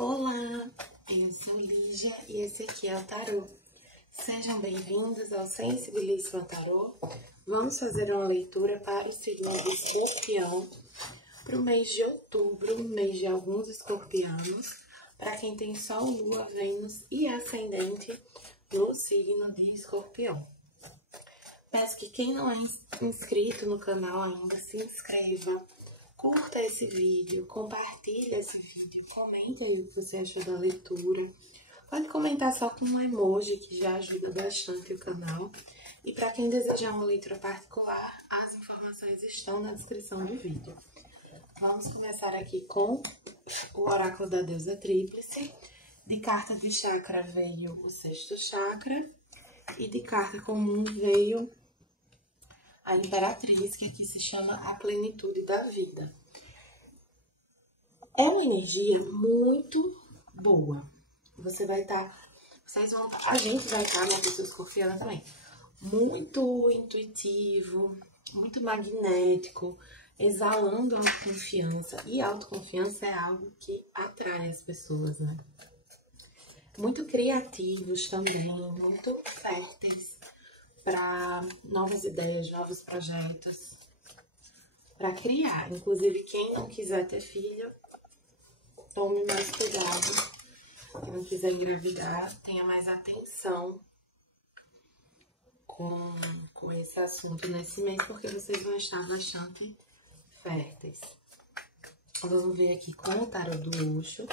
Olá, eu sou Lígia e esse aqui é o Tarô. Sejam bem-vindos ao Sensibilíssimo Tarô. Vamos fazer uma leitura para o signo de Escorpião para o mês de outubro, mês de alguns escorpianos, para quem tem Sol, Lua, Vênus e Ascendente no signo de Escorpião. Peço que quem não é inscrito no canal ainda se inscreva, curta esse vídeo, compartilhe esse vídeo, comente aí o que você achou da leitura. Pode comentar só com um emoji, que já ajuda bastante o canal. E para quem desejar uma leitura particular, as informações estão na descrição do vídeo. Vamos começar aqui com o oráculo da deusa tríplice. De carta de chakra veio o sexto chakra e de carta comum veio a Imperatriz, que aqui se chama a plenitude da vida. É uma energia muito boa. Vocês vão estar, a gente vai estar, na pessoa escorpiana também, muito intuitivo, muito magnético, exalando autoconfiança. E autoconfiança é algo que atrai as pessoas, né? Muito criativos também, muito férteis para novas ideias, novos projetos, para criar. Inclusive, quem não quiser ter filho, tome mais cuidado. Quem não quiser engravidar, tenha mais atenção com esse assunto nesse mês, porque vocês vão estar bastante férteis. Vamos ver aqui com o tarô do Osho, o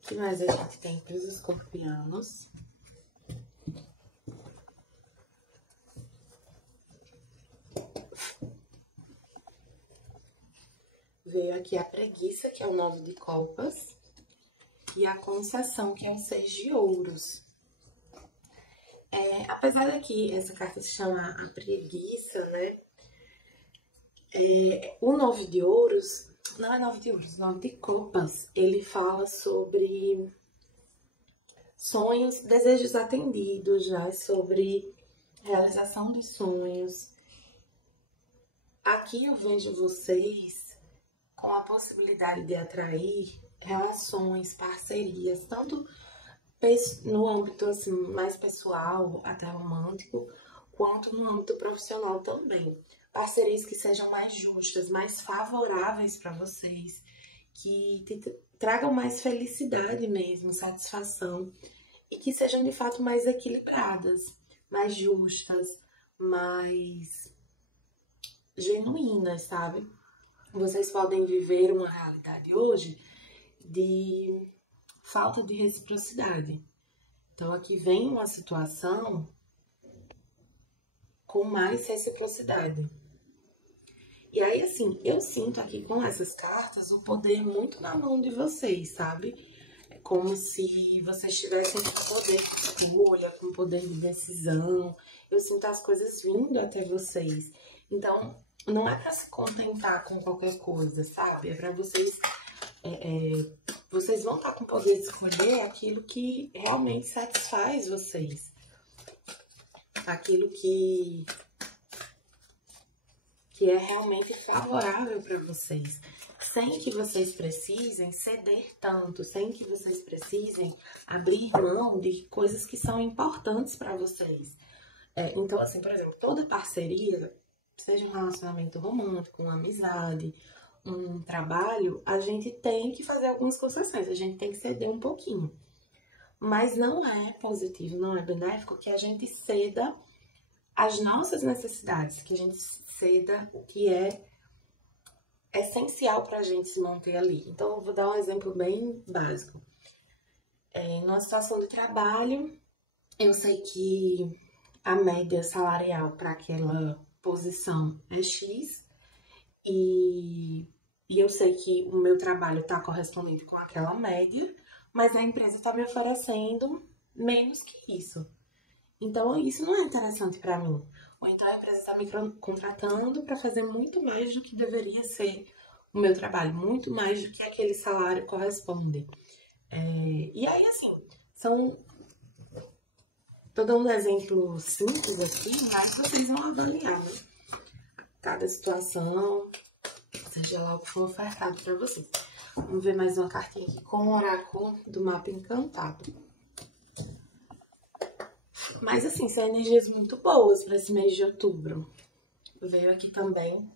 que mais a gente tem para os escorpianos. Veio aqui a preguiça, que é o 9 de copas, e a concessão, que é o 6 de ouros. Apesar daqui essa carta se chama a preguiça, né? O 9 de ouros, não é 9 de ouros, 9 de copas, ele fala sobre sonhos, desejos atendidos já, sobre realização dos sonhos. Aqui eu vejo vocês com a possibilidade de atrair relações, parcerias, tanto no âmbito assim, mais pessoal, até romântico, quanto no âmbito profissional também. Parcerias que sejam mais justas, mais favoráveis para vocês, que tragam mais felicidade mesmo, satisfação, e que sejam de fato mais equilibradas, mais justas, mais genuínas, sabe? Vocês podem viver uma realidade hoje de falta de reciprocidade. Então, aqui vem uma situação com mais reciprocidade. E aí, assim, eu sinto aqui com essas cartas o poder muito na mão de vocês, sabe? É como se vocês tivessem poder de escolha, com poder de decisão. Eu sinto as coisas vindo até vocês. Então, não é pra se contentar com qualquer coisa, sabe? É pra vocês... vocês vão estar com o poder de escolher aquilo que realmente satisfaz vocês. Aquilo que é realmente favorável para vocês. Sem que vocês precisem ceder tanto, sem que vocês precisem abrir mão de coisas que são importantes para vocês. Então, assim, por exemplo, toda parceria, seja um relacionamento romântico, uma amizade, um trabalho, a gente tem que fazer algumas concessões, a gente tem que ceder um pouquinho. Mas não é positivo, não é benéfico que a gente ceda as nossas necessidades, que a gente ceda o que é essencial para a gente se manter ali. Então, eu vou dar um exemplo bem básico. Numa situação de trabalho, eu sei que a média salarial para aquela posição é X, e eu sei que o meu trabalho está correspondente com aquela média, mas a empresa está me oferecendo menos que isso. Então, isso não é interessante para mim. Ou então a empresa está me contratando para fazer muito mais do que deveria ser o meu trabalho, muito mais do que aquele salário corresponde. E aí, assim, tô dando um exemplo simples aqui, mas vocês vão avaliar, né? Cada situação, seja lá o que for ofertado para vocês. Vamos ver mais uma cartinha aqui com o oráculo do mapa encantado. Mas assim, são energias muito boas para esse mês de outubro. Veio aqui também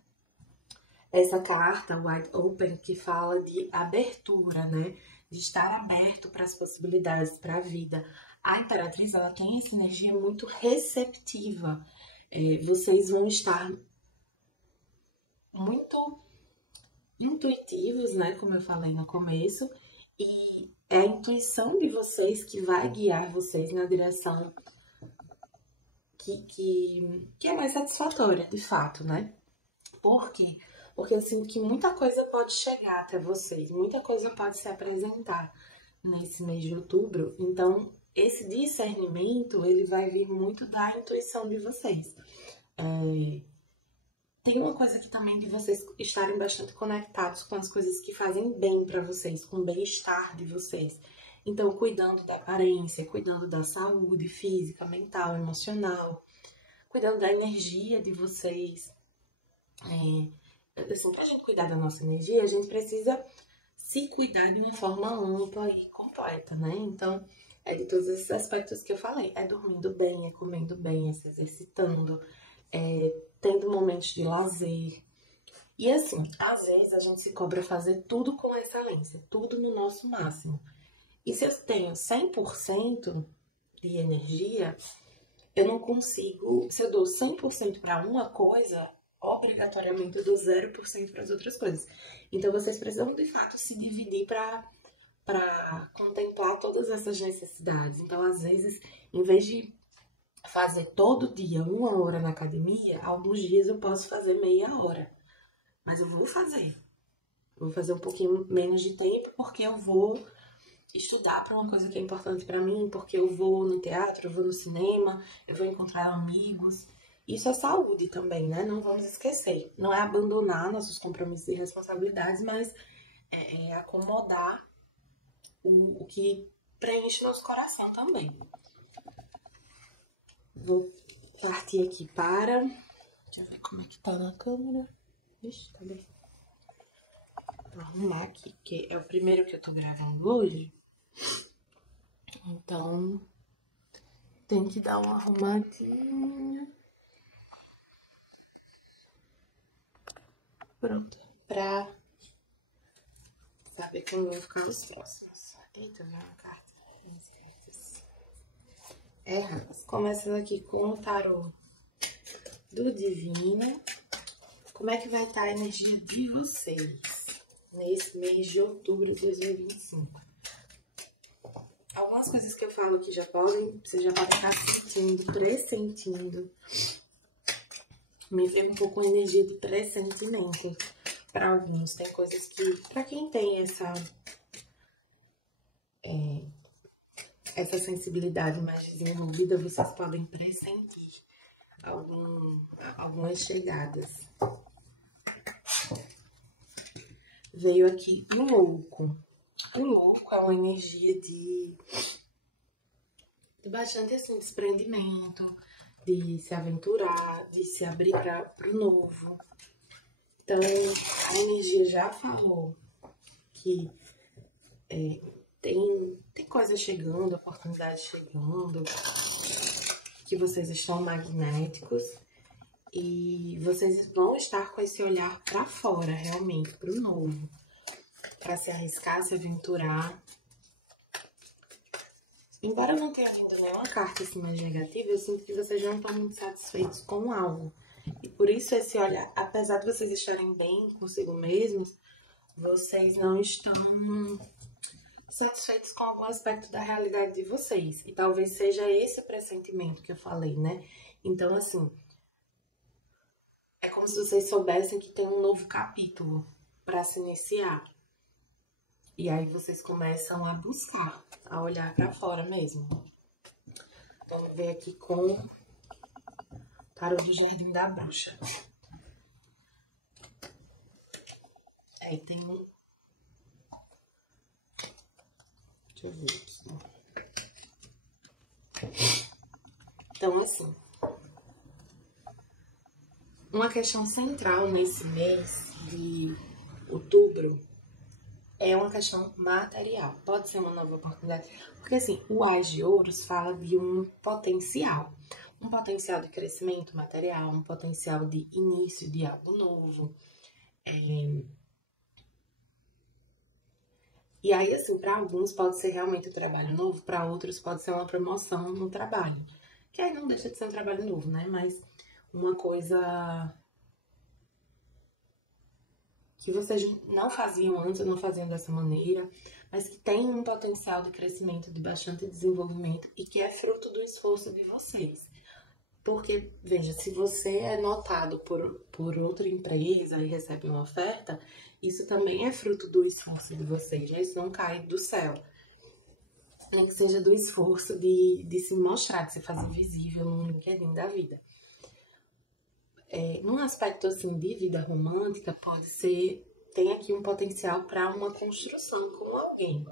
essa carta, Wide Open, que fala de abertura, né? De estar aberto para as possibilidades, para a vida. A Imperatriz, ela tem essa energia muito receptiva. Vocês vão estar muito intuitivos, né? Como eu falei no começo. E é a intuição de vocês que vai guiar vocês na direção que é mais satisfatória, de fato, né? Por quê? Porque eu sinto que muita coisa pode chegar até vocês, muita coisa pode se apresentar nesse mês de outubro. Então, esse discernimento, ele vai vir muito da intuição de vocês. Tem uma coisa aqui também de vocês estarem bastante conectados com as coisas que fazem bem pra vocês, com o bem-estar de vocês. Então, cuidando da aparência, cuidando da saúde física, mental, emocional, cuidando da energia de vocês. Assim, pra gente cuidar da nossa energia, a gente precisa se cuidar de uma forma ampla e completa, né? Então, é de todos esses aspectos que eu falei. É dormindo bem, é comendo bem, é se exercitando, tendo momentos de lazer. E assim, às vezes a gente se cobra fazer tudo com excelência, tudo no nosso máximo. E se eu tenho 100% de energia, eu não consigo... Se eu dou 100% para uma coisa, obrigatoriamente eu dou 0% para as outras coisas. Então, vocês precisam, de fato, se dividir para contemplar todas essas necessidades. Então, às vezes, em vez de fazer todo dia 1 hora na academia, alguns dias eu posso fazer meia hora. Mas eu vou fazer. Vou fazer um pouquinho menos de tempo, porque eu vou estudar para uma coisa que é importante para mim, porque eu vou no teatro, eu vou no cinema, eu vou encontrar amigos. Isso é saúde também, né? Não vamos esquecer. Não é abandonar nossos compromissos e responsabilidades, mas é acomodar o que preenche nosso coração também. Vou partir aqui para... Deixa eu ver como é que tá na câmera. Ixi, tá bem. Vou arrumar aqui, que é o primeiro que eu tô gravando hoje. Então, tem que dar uma arrumadinha. Pronto. Pra saber como vão ficar os próximos. Eita, veio uma carta. As cartas erradas. Começando aqui com o tarô do Divino. Como é que vai estar a energia de vocês nesse mês de outubro de 2025? Algumas coisas que eu falo aqui você já pode estar sentindo, pressentindo. Me vê um pouco com energia de pressentimento. Para alguns, tem coisas que, para quem tem essa sensibilidade mais desenvolvida, vocês podem pressentir algumas chegadas. Veio aqui o louco. O louco é uma energia de bastante assim, desprendimento, de se aventurar, de se abrir para o novo. Então, a energia já falou que tem coisa chegando, oportunidade chegando, que vocês estão magnéticos e vocês vão estar com esse olhar para fora, realmente, para o novo, para se arriscar, se aventurar. Embora não tenha vindo nenhuma carta assim mais negativa, eu sinto que vocês não estão muito satisfeitos com algo. E por isso esse olhar, apesar de vocês estarem bem consigo mesmos, vocês não estão satisfeitos com algum aspecto da realidade de vocês. E talvez seja esse o pressentimento que eu falei, né? Então, assim, é como se vocês soubessem que tem um novo capítulo para se iniciar. E aí vocês começam a buscar, a olhar para fora mesmo. Vamos ver aqui com o tarô do Jardim da Bruxa. Aí tem um... Deixa eu ver aqui. Então, assim, uma questão central nesse mês de outubro é uma questão material. Pode ser uma nova oportunidade. Porque, assim, o Ás de Ouros fala de um potencial. Um potencial de crescimento material, um potencial de início de algo novo. E aí, assim, para alguns pode ser realmente um trabalho novo, para outros pode ser uma promoção no trabalho. Que aí não deixa de ser um trabalho novo, né? Mas uma coisa que vocês não faziam antes, ou não faziam dessa maneira, mas que tem um potencial de crescimento, de bastante desenvolvimento e que é fruto do esforço de vocês. Porque, veja, se você é notado por outra empresa e recebe uma oferta, isso também é fruto do esforço de vocês, né? Isso não cai do céu. É que seja do esforço de se mostrar, de se fazer visível no LinkedIn da vida. Num aspecto assim de vida romântica, pode ser, tem aqui um potencial para uma construção com alguém.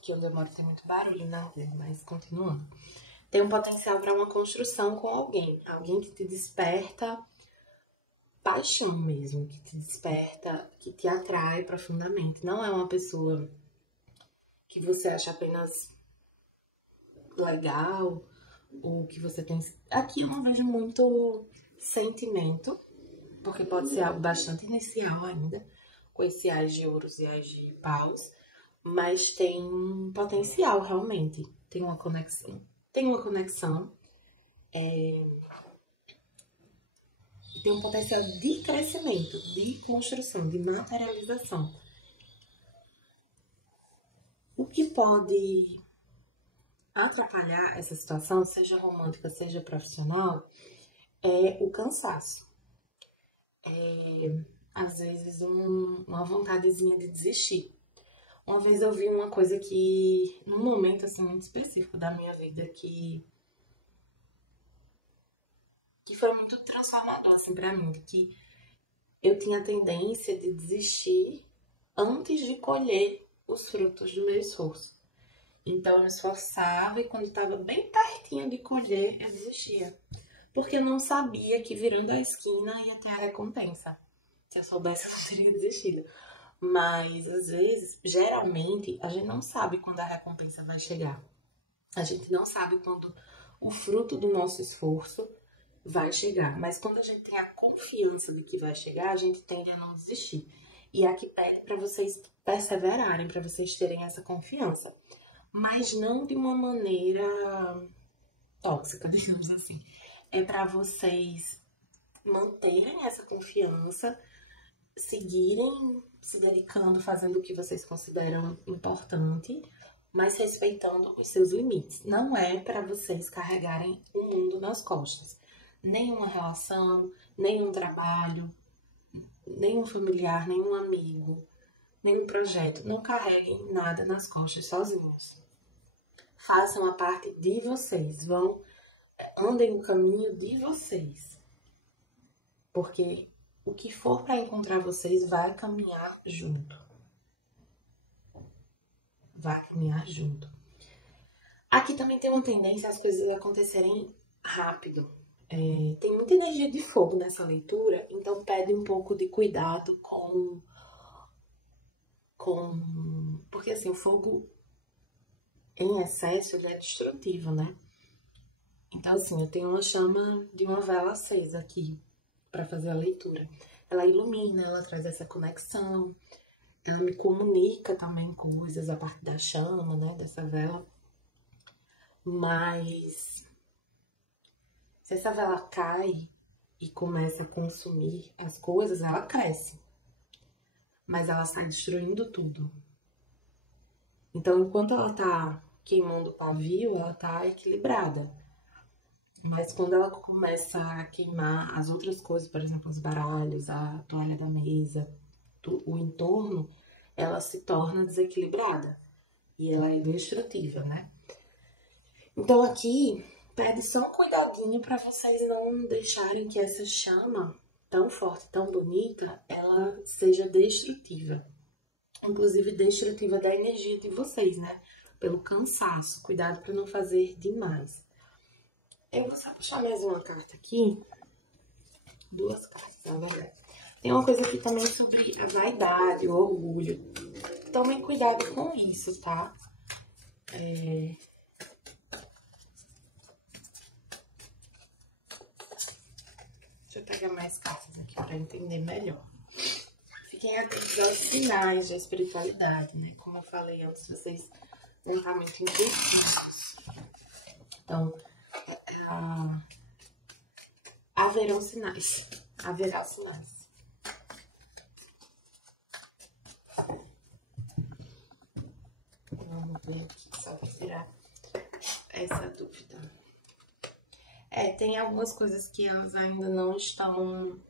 Que onde eu moro tem muito barulho na rua, mas continuando. Tem um potencial para uma construção com alguém. Alguém que te desperta paixão mesmo, que te desperta, que te atrai profundamente. Não é uma pessoa que você acha apenas legal ou que você tem. Aqui eu não vejo muito sentimento, porque pode ser algo bastante inicial ainda, com esse Ás de Ouros e Ás de Paus, mas tem um potencial realmente. Tem uma conexão. Tem uma conexão. Tem um potencial de crescimento, de construção, de materialização. O que pode atrapalhar essa situação, seja romântica, seja profissional, é o cansaço. Às vezes uma vontadezinha de desistir. Uma vez eu vi uma coisa que, num momento assim muito específico da minha vida, que foi muito transformador assim para mim, que eu tinha a tendência de desistir antes de colher os frutos do meu esforço. Então eu me esforçava e quando estava bem pertinho de colher, eu desistia. Porque eu não sabia que virando a esquina ia ter a recompensa. Se eu soubesse, eu não teria desistido. Mas às vezes, geralmente, a gente não sabe quando a recompensa vai chegar. A gente não sabe quando o fruto do nosso esforço vai chegar. Mas quando a gente tem a confiança de que vai chegar, a gente tende a não desistir. E aqui pede para vocês perseverarem, para vocês terem essa confiança. Mas não de uma maneira tóxica, digamos assim. É para vocês manterem essa confiança, seguirem se dedicando, fazendo o que vocês consideram importante, mas respeitando os seus limites. Não é para vocês carregarem o mundo nas costas. Nenhuma relação, nenhum trabalho, nenhum familiar, nenhum amigo, nenhum projeto. Não carreguem nada nas costas sozinhos. Façam a parte de vocês. Andem o caminho de vocês. Porque o que for para encontrar vocês vai caminhar junto. Vai caminhar junto. Aqui também tem uma tendência às coisas acontecerem rápido. Tem muita energia de fogo nessa leitura, então pede um pouco de cuidado porque assim, o fogo em excesso ele é destrutivo, né? Então assim, eu tenho uma chama de uma vela acesa aqui para fazer a leitura. Ela ilumina, ela traz essa conexão, ela me comunica também coisas a partir da chama, né, dessa vela. Mas se essa vela cai e começa a consumir as coisas, ela cresce. Mas ela sai destruindo tudo. Então, enquanto ela tá queimando o pavio, ela tá equilibrada. Mas quando ela começa a queimar as outras coisas, por exemplo, os baralhos, a toalha da mesa, o entorno, ela se torna desequilibrada. E ela é destrutiva, né? Então aqui pede só um cuidadinho para vocês não deixarem que essa chama tão forte, tão bonita, ela seja destrutiva. Inclusive destrutiva da energia de vocês, né? Pelo cansaço. Cuidado para não fazer demais. Eu vou só puxar mais uma carta aqui. Duas cartas, na verdade. Tem uma coisa aqui também sobre a vaidade, o orgulho. Tomem cuidado com isso, tá? Deixa eu pegar mais cartas aqui pra entender melhor. Fiquem atentos aos sinais de espiritualidade, né? Como eu falei antes, vocês não estão muito intuitivos. Então, haverão sinais. Haverá sinais. Vamos ver aqui, só pra tirar essa dúvida. Tem algumas coisas que elas ainda não estão...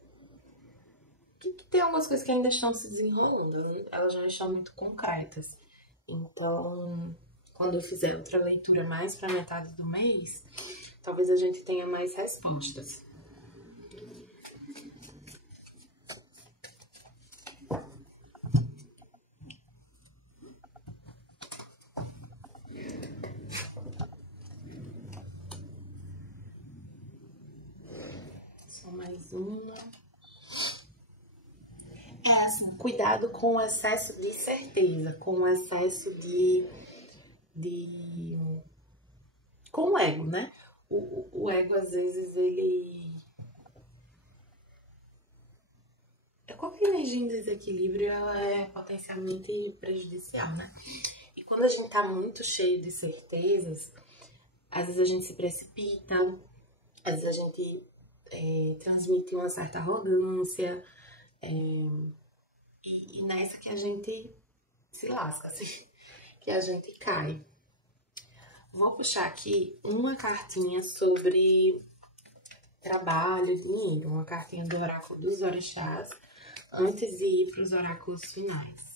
Tem algumas coisas que ainda estão se desenrolando, elas não estão muito concretas. Então, quando eu fizer outra leitura mais pra metade do mês, talvez a gente tenha mais respostas. Só mais uma. Assim, cuidado com o excesso de certeza, com o excesso com o ego, né? O ego, às vezes, ele... Qualquer energia em desequilíbrio, ela é potencialmente prejudicial, né? E quando a gente tá muito cheio de certezas, às vezes a gente se precipita, às vezes a gente transmite uma certa arrogância, e nessa que a gente se lasca, assim, que a gente cai. Vou puxar aqui uma cartinha sobre trabalho, dinheiro, uma cartinha do oráculo dos orixás, antes de ir para os oráculos finais.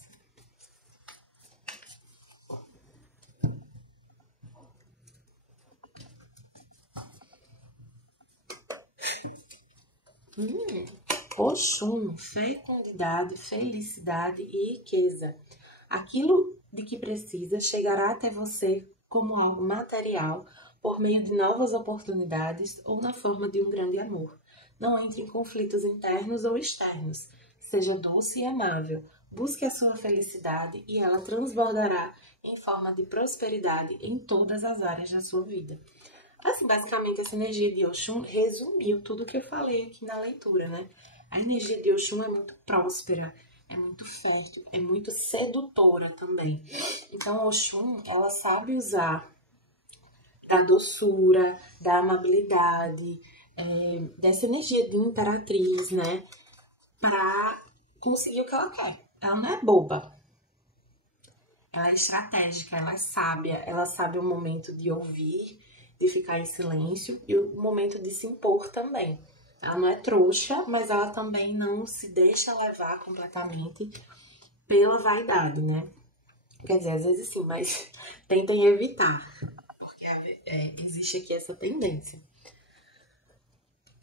Oxum, fecundidade, felicidade e riqueza. Aquilo de que precisa chegará até você como algo material, por meio de novas oportunidades ou na forma de um grande amor. Não entre em conflitos internos ou externos. Seja doce e amável. Busque a sua felicidade e ela transbordará em forma de prosperidade em todas as áreas da sua vida. Assim, basicamente, essa energia de Oxum resumiu tudo que eu falei aqui na leitura, né? A energia de Oxum é muito próspera, é muito fértil, é muito sedutora também. Então, Oxum, ela sabe usar da doçura, da amabilidade, dessa energia de imperatriz, né? Pra conseguir o que ela quer. Ela não é boba. Ela é estratégica, ela é sábia, ela sabe o momento de ouvir, de ficar em silêncio e o momento de se impor também. Ela não é trouxa, mas ela também não se deixa levar completamente pela vaidade, né? Quer dizer, às vezes sim, mas tentem evitar, porque existe aqui essa tendência.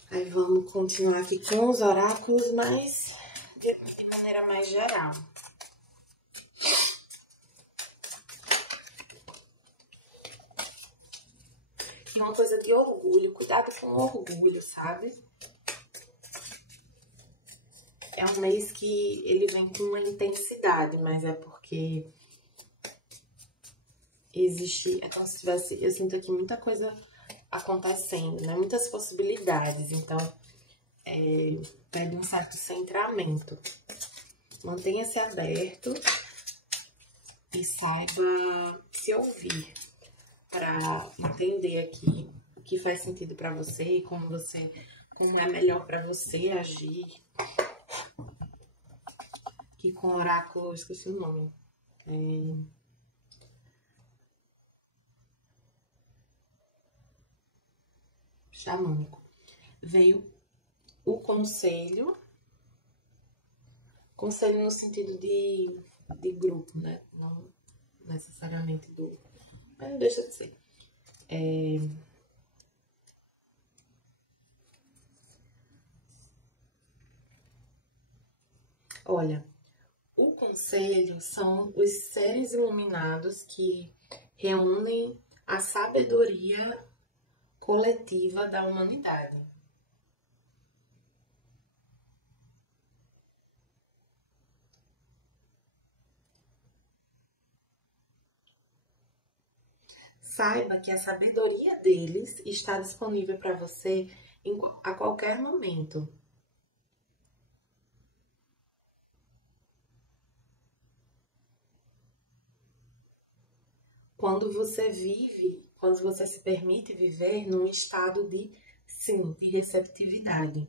Aí vamos continuar aqui com os oráculos, mas de maneira mais geral. E uma coisa de orgulho, cuidado com o orgulho, sabe? É um mês que ele vem com uma intensidade, mas é porque existe... É como se tivesse... Eu sinto aqui muita coisa acontecendo, né? Muitas possibilidades, então pede um certo centramento. Mantenha-se aberto e saiba se ouvir para entender aqui o que faz sentido para você e como é melhor para você agir. Aqui com o oráculo, esqueci o nome. Xamânico. Veio o conselho. Conselho no sentido de grupo, né? Não necessariamente do... Mas não deixa de ser. Olha, o conselho são os seres iluminados que reúnem a sabedoria coletiva da humanidade. Saiba que a sabedoria deles está disponível para você a qualquer momento. Quando você se permite viver num estado de, sim, de receptividade,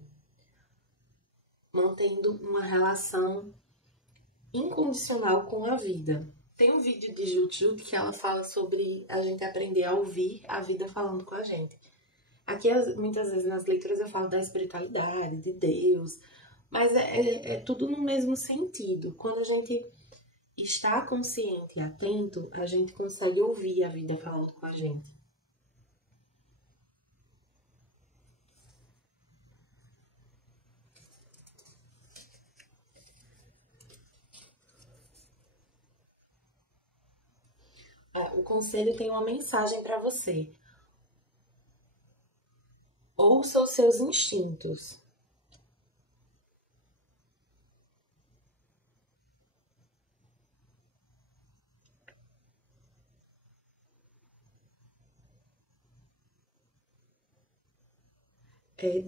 mantendo uma relação incondicional com a vida. Tem um vídeo de Jut que ela fala sobre a gente aprender a ouvir a vida falando com a gente. Aqui, muitas vezes, nas leituras eu falo da espiritualidade, de Deus, mas é tudo no mesmo sentido. Quando a gente está consciente e atento, a gente consegue ouvir a vida falando com a gente. O conselho tem uma mensagem para você. Ouça os seus instintos.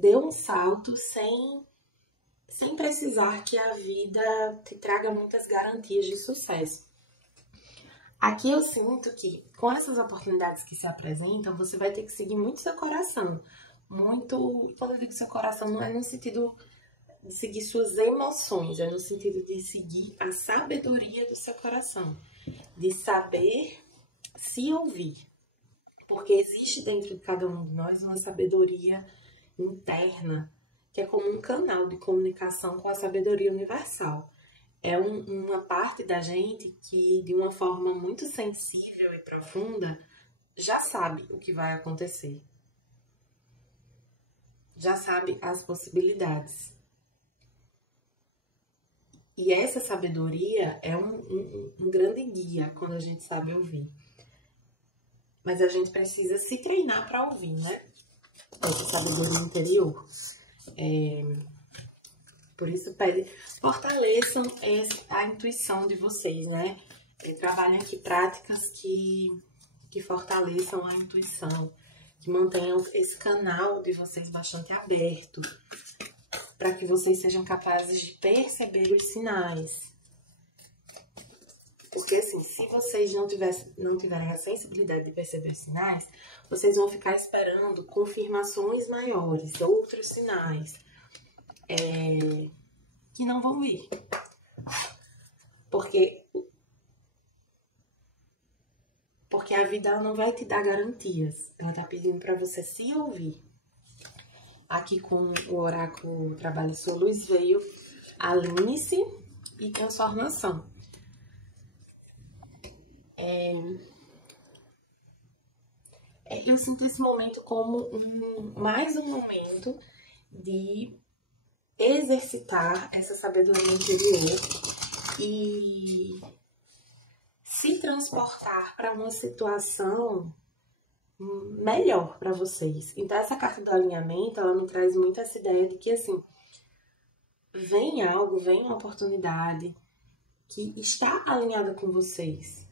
Dê um salto sem precisar que a vida te traga muitas garantias de sucesso. Aqui eu sinto que, com essas oportunidades que se apresentam, você vai ter que seguir muito seu coração. Muito, quando eu digo seu coração, não é no sentido de seguir suas emoções, é no sentido de seguir a sabedoria do seu coração. De saber se ouvir. Porque existe dentro de cada um de nós uma sabedoria interna, que é como um canal de comunicação com a sabedoria universal. É uma parte da gente que, de uma forma muito sensível e profunda, já sabe o que vai acontecer. Já sabe as possibilidades. E essa sabedoria é um grande guia quando a gente sabe ouvir. Mas a gente precisa se treinar para ouvir, né? Essa sabedoria interior. Por isso, fortaleçam a intuição de vocês, né? Trabalhem aqui práticas que fortaleçam a intuição, que mantenham esse canal de vocês bastante aberto, para que vocês sejam capazes de perceber os sinais. Porque, assim, se vocês não tiverem a sensibilidade de perceber os sinais, vocês vão ficar esperando confirmações maiores, outros sinais. Que não vão vir. Porque a vida ela não vai te dar garantias. Ela tá pedindo para você se ouvir. Aqui com o oráculo Trabalhe Sua Luz veio alinhe-se e transformação. Eu sinto esse momento como mais um momento de exercitar essa sabedoria interior e se transportar para uma situação melhor para vocês. Então, essa carta do alinhamento, ela me traz muito essa ideia de que, assim, vem algo, vem uma oportunidade que está alinhada com vocês.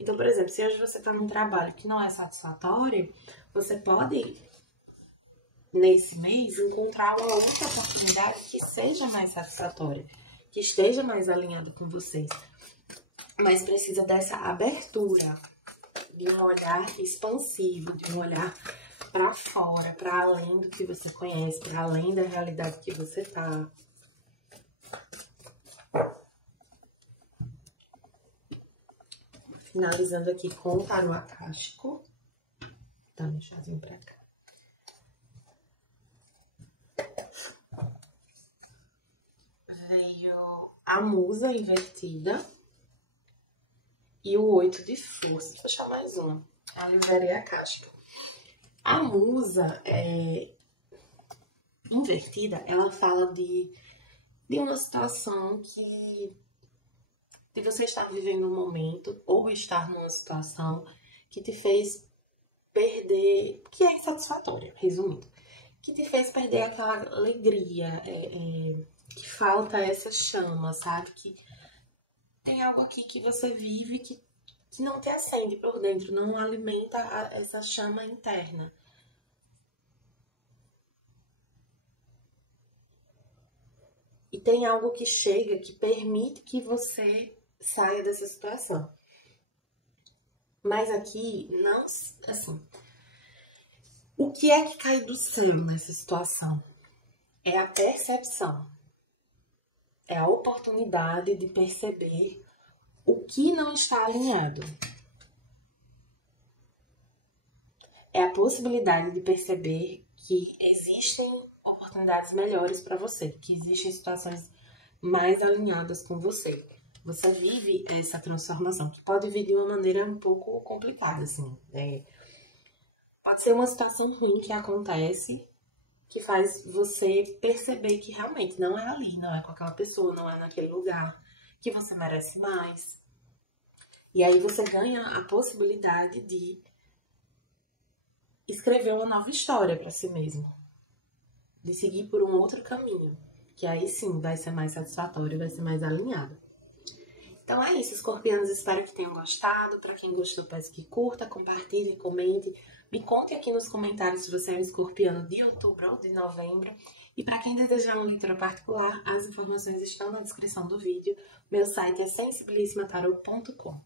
Então, por exemplo, se hoje você está num trabalho que não é satisfatório, você pode, nesse mês, encontrar uma outra oportunidade que seja mais satisfatória, que esteja mais alinhada com vocês. Mas precisa dessa abertura, de um olhar expansivo, de um olhar para fora, para além do que você conhece, para além da realidade que você tá. Finalizando aqui com o tarô akáshico. Dá um chazinho pra cá. Veio a musa invertida e o 8 de força. Vou puxar mais uma. A livraria akáshica. A musa invertida, ela fala de uma situação de você estar vivendo um momento ou estar numa situação que te fez perder, que é insatisfatória, resumindo, que te fez perder aquela alegria, que falta essa chama, sabe? Que tem algo aqui que você vive que não te acende por dentro, não alimenta essa chama interna. E tem algo que chega que permite que você saia dessa situação. Mas aqui, não, assim, o que é que cai do céu nessa situação? É a percepção, é a oportunidade de perceber o que não está alinhado. É a possibilidade de perceber que existem oportunidades melhores para você, que existem situações mais alinhadas com você. Você vive essa transformação, que pode vir de uma maneira um pouco complicada, assim. Pode ser uma situação ruim que acontece, que faz você perceber que realmente não é ali, não é com aquela pessoa, não é naquele lugar, que você merece mais. E aí você ganha a possibilidade de escrever uma nova história para si mesmo, de seguir por um outro caminho, que aí sim vai ser mais satisfatório, vai ser mais alinhado. Então é isso, escorpianos, espero que tenham gostado. Para quem gostou, peço que curta, compartilhe, comente. Me conte aqui nos comentários se você é um escorpiano de outubro ou de novembro. E para quem desejar uma leitura particular, as informações estão na descrição do vídeo. Meu site é sensibilissimatarot.com.